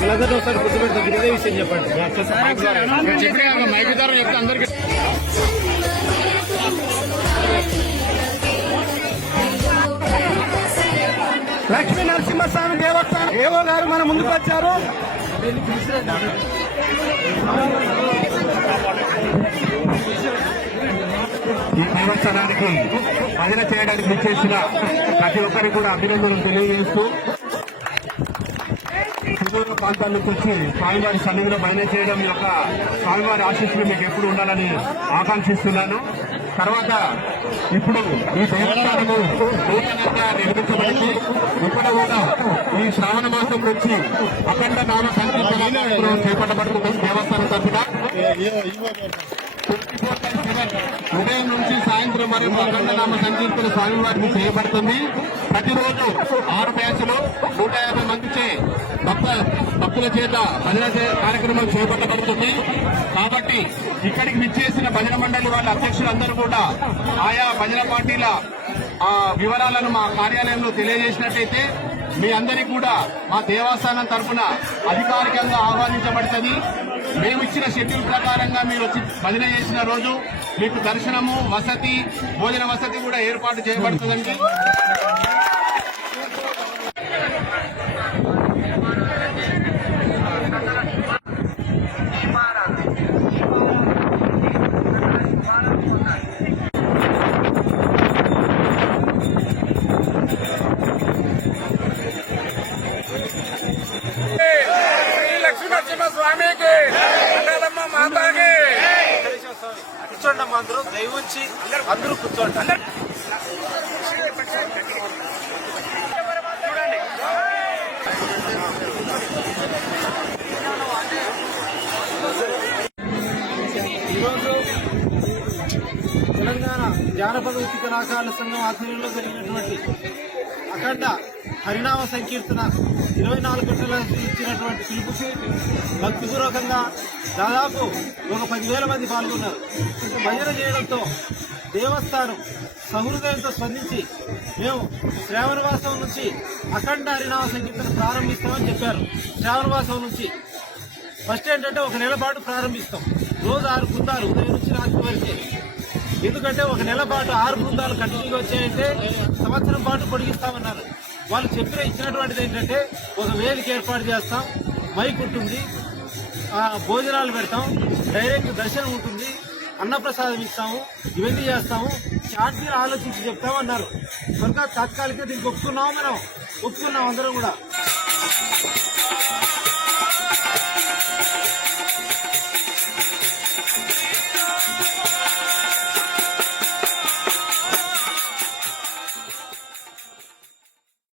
వీళ్ళందరూ ఒకసారి గుర్తుపెడతాం. ఇదే విషయం చెప్పండి. మైక్ ద్వారా చెప్తే అందరికీ లక్ష్మీ నరసింహస్వామి దేవస్థానం ఏవో గారు మన ముందుకు వచ్చారు. ఈ దేవస్థానానికి భజన చేయడానికి విచ్చేసిన ప్రతి ఒక్కరికి కూడా అభినందనలు తెలియజేస్తూ సుదూర ప్రాంతాల నుంచి వచ్చి స్వామివారి సన్నిధిలో భజన చేయడం యొక్క స్వామివారి ఆశీస్సులు మీకు ఎప్పుడు ఉండాలని ఆకాంక్షిస్తున్నాను. తర్వాత ఇప్పుడు ఈ దేవస్థానము నూతనంగా నిర్మించబడింది. ఇక్కడ కూడా ఈ శ్రావణ మాసం నుంచి అఖండ నామ సంకీర్తన చేపట్టబడుతుంది దేవస్థానం తరఫున. ఉదయం నుంచి సాయంత్రం వరకు అఖండ నామ సంకీర్తన స్వామివారికి చేయబడుతుంది. ప్రతిరోజు 6 బ్యాచ్లు 150 మందిచే భక్తుల చేత భజన కార్యక్రమం చేపట్టబడుతుంది. కాబట్టి ఇక్కడికి విచ్చేసిన భజన మండలి వాళ్ళ అధ్యక్షులందరూ కూడా ఆయా భజన పార్టీల వివరాలను మా కార్యాలయంలో తెలియజేసినట్టయితే మీ అందరికీ కూడా మా దేవస్థానం తరఫున అధికారికంగా ఆహ్వానించబడుతుంది. మేము ఇచ్చిన షెడ్యూల్ ప్రకారంగా మీరు వచ్చి భజన చేసిన రోజు మీకు దర్శనము, వసతి, భోజన వసతి కూడా ఏర్పాటు చేయబడుతుందండి. స్వామికి మాతాకి కూర్చోండి. అందరూ దయవుంచి అందరూ కూర్చోండి. ఈరోజు తెలంగాణ జానపద ఉత్తి కళాకారుల సంఘం ఆధ్వర్యంలో జరిగినటువంటి అఖండ హరినామ సంకీర్తన 24 గంటల ఇచ్చినటువంటి పిలుపుకి భక్తిపూర్వకంగా దాదాపు ఒక 10,000 మంది పాల్గొన్నారు. భజన చేయడంతో దేవస్థానం సహృదయంతో స్పందించి మేము శ్రావణవాసం నుంచి అఖండ హరినామ సంకీర్తన ప్రారంభిస్తామని చెప్పారు. శ్రావణవాసం నుంచి ఫస్ట్ ఏంటంటే 1 నెల పాటు ప్రారంభిస్తాం. రోజు 6 బృందాలు ఉదయం నుంచి రాత్రి వరకే. ఎందుకంటే 1 నెల పాటు 6 బృందాలు కంటిన్యూగా వచ్చాయంటే సంవత్సరం పాటు పొడిగిస్తామన్నారు. వాళ్ళు ఇచ్చినటువంటిది ఏంటంటే ఒక వేదిక ఏర్పాటు చేస్తాం, మైక్ ఉంటుంది, భోజనాలు పెడతాం, డైరెక్ట్ దర్శనం ఉంటుంది, అన్నప్రసాదం ఇస్తాము, ఇవన్నీ చేస్తాము, ఛార్జీలు ఆలోచించి చెప్తామన్నారు. కనుక తాత్కాలిక దీనికి ఒప్పుకున్నాం, అందరం కూడా.